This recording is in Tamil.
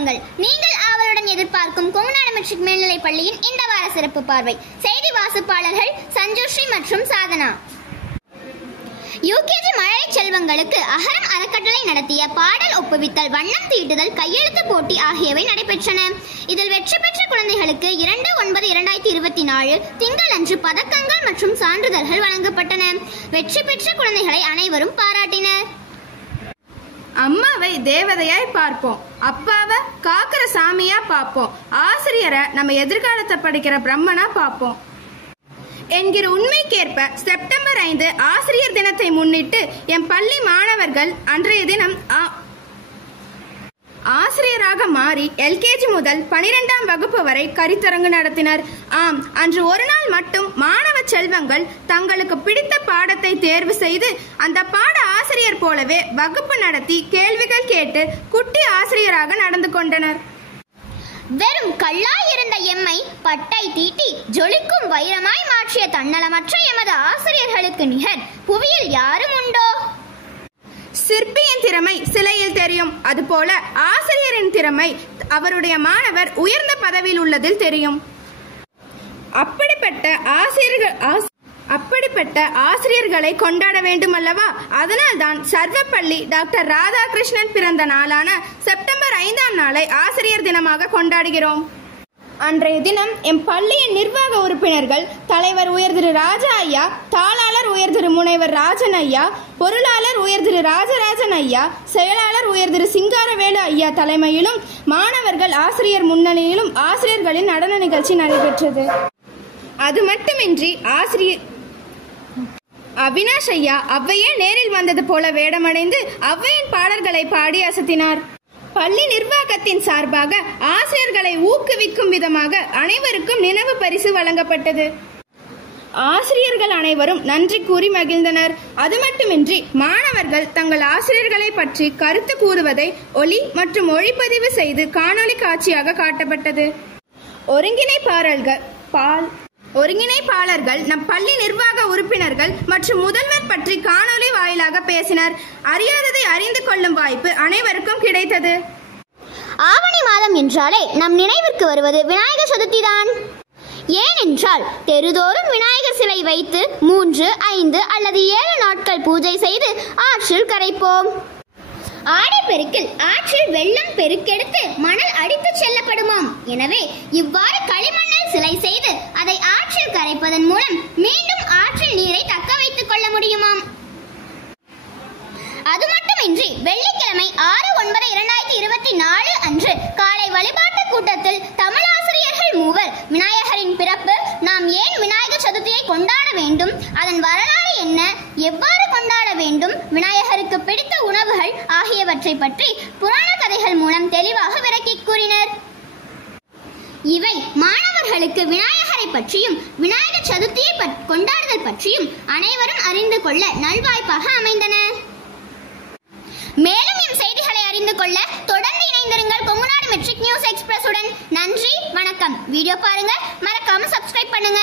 செல்வங்கள், நீங்கள் ஆவலுடன் எதிர்பார்க்கும் கொங்குநாடு மெட்ரிக் மேல்நிலைப் பள்ளியின் இந்த வார சிறப்பு பார்வை. செய்தி வாசிப்பாளர்கள் சஞ்சுஸ்ரீ மற்றும் சாதனா. யூகேஜி மழலை செல்வங்களுக்கு அகரம் அறக்கட்டளை நடத்திய பாடல் ஒப்புவித்தல், வண்ணம் தீட்டுதல், கையெழுத்து போட்டி ஆகியவை நடைபெற்றன. இதில் வெற்றி பெற்ற குழந்தைகளுக்கு 2/9/2024 திங்களன்று பதக்கங்கள் மற்றும் சான்றிதழ்கள் வழங்கப்பட்டன. வெற்றி பெற்ற குழந்தைகளை அனைவரும் பாராட்டினர். அம்மாவை தேவதையாய் பார்ப்போம், அப்பாவை காக்கிற சாமியா பார்ப்போம், ஆசிரியரை நம்ம எதிர்காலத்தை படிக்கிற பிரம்மனா பார்ப்போம் என்கிற உண்மைக்கேற்ப செப்டம்பர் 5 ஆசிரியர் தினத்தை முன்னிட்டு என் பள்ளி மாணவர்கள் அன்றைய தினம் ஆசிரியராக மாறி எல்கேஜி முதல் 12ஆம் வகுப்பு வரை கருத்தரங்கு நடத்தினர். ஆம், அன்று ஒரு நாள் மட்டும் மாணவ செல்வங்கள் தங்களுக்கு பிடித்த பாடத்தை தேர்வு செய்து அந்த பாட ஆசிரியர் போலவே வகுப்பு நடத்தி கேள்விகள் கேட்டு குட்டி ஆசிரியராக நடந்து கொண்டனர். வெறும் கல்லாய் இருந்த எம்மை பட்டை தீட்டி ஜொலிக்கும் வைரமாய் மாற்றிய தன்னலமற்ற எமது ஆசிரியர்களுக்கு நிகர் புவியில் யாரும் உண்டோ? சிற்பியின் திறமை சிலையில் தெரியும், அதுபோல ஆசிரியரின் திறமை அவருடைய மாணவர் உயர்ந்த பதவியில் உள்ளதில் தெரியும். அப்படிப்பட்ட ஆசிரியர்களை கொண்டாட வேண்டும் அல்லவா? அதனால்தான் சர்வப்பள்ளி டாக்டர் ராதாகிருஷ்ணன் பிறந்த நாளான செப்டம்பர் 5ஆம் நாளை ஆசிரியர் தினமாக கொண்டாடுகிறோம். அன்றைய தினம் எம் பள்ளியின் நிர்வாக உறுப்பினர்கள் தலைவர் உயர் திரு ராஜா ஐயா, தாளாளர் உயர் திரு முனைவர் ராஜன் ஐயா, பொருளாளர் உயர் திரு ராஜராஜன் ஐயா, செயலாளர் உயர் திரு சிங்காரவேலு ஐயா தலைமையிலும் மாணவர்கள் ஆசிரியர் முன்னிலையிலும் ஆசிரியர்களின் நடன நிகழ்ச்சி நடைபெற்றது. அது மட்டுமின்றி அவினாஷ் ஐயா அவ்வையே நேரில் வந்தது போல வேடமடைந்து அவ்வையின் பாடல்களை பாடி அசத்தினார். பள்ளி நிர்வாகத்தின் சார்பாக ஆசிரியர்களை ஊக்குவிக்கும் விதமாக அனைவருக்கும் நினைவு பரிசு வழங்கப்பட்டது. ஆசிரியர்கள் அனைவரும் நன்றி கூறி மகிழ்ந்தனர். அது மட்டுமின்றி மாணவர்கள் தங்கள் ஆசிரியர்களை பற்றி கருத்து கூறுவதை ஒலி மற்றும் ஒளிப்பதிவு செய்து காணொலி காட்சியாக காட்டப்பட்டது. ஒருங்கிணைப்பாளர்கள் நம் பள்ளி நிர்வாக உறுப்பினர்கள் மற்றும் முதல்வர் பற்றி காணொலி வாயிலாக பேசினர். அறியாததை அறிந்து கொள்ளும் வாய்ப்பு அனைவருக்கும் கிடைத்தது. ஆவணி மாதம் என்றாலே நம் நினைவிற்கு வருவது விநாயகர் சதுர்த்தி தான். ஏனென்றால் தெருதோறும் விநாயகர் சிலை வைத்து 3, 5 அல்லது 7 நாட்கள் பூஜை செய்து ஆற்றில் கரைப்போம். ஆடிப்பெருக்கில் ஆற்றில் வெள்ளம் பெருக்கெடுத்து மணல் அடித்து செல்லப்படுமாம். எனவே இவ்வாறு களிமண்ணில் சிலை செய்து அதை ஆற்றில் கரைப்பதன் மூலம் மீண்டும் ஆற்றில் நீரை தக்க வைத்துக் கொள்ள முடியுமாம். அது மட்டுமின்றி வெள்ளிக்கிழமை 6/9/2024 அன்று காலை வழிபாட்டு கூட்டத்தில் தமிழாசிரியர்கள் 3 விநாயகரின் பிறப்பு, நாம் ஏன் விநாயகர் சதுர்த்தியை கொண்டாட வேண்டும், அதன் வரலாறு என்ன, எவ்வாறு கொண்டாட வேண்டும், விநாயகருக்கு பிடித்த உணவுகள் ஆகியவற்றை பற்றி புராண கதைகள் மூலம் தெளிவாக விளக்கி கூறினர். இவை மாணவர்களுக்கு விநாயகரை பற்றியும் விநாயகர் சதுர்த்தியை கொண்டாடுதல் பற்றியும் அனைவரும் அறிந்து கொள்ள நல்வாய்ப்பாக அமைந்தன. மேலும் எம் செய்திகளை அறிந்து கொள்ள தொடர்ந்து இணைந்திருங்கள் கொங்குநாடு மெட்ரிக் நியூஸ் எக்ஸ்பிரஸ் உடன். நன்றி, வணக்கம். வீடியோ பாருங்க, மறக்காம சப்ஸ்கிரைப் பண்ணுங்க.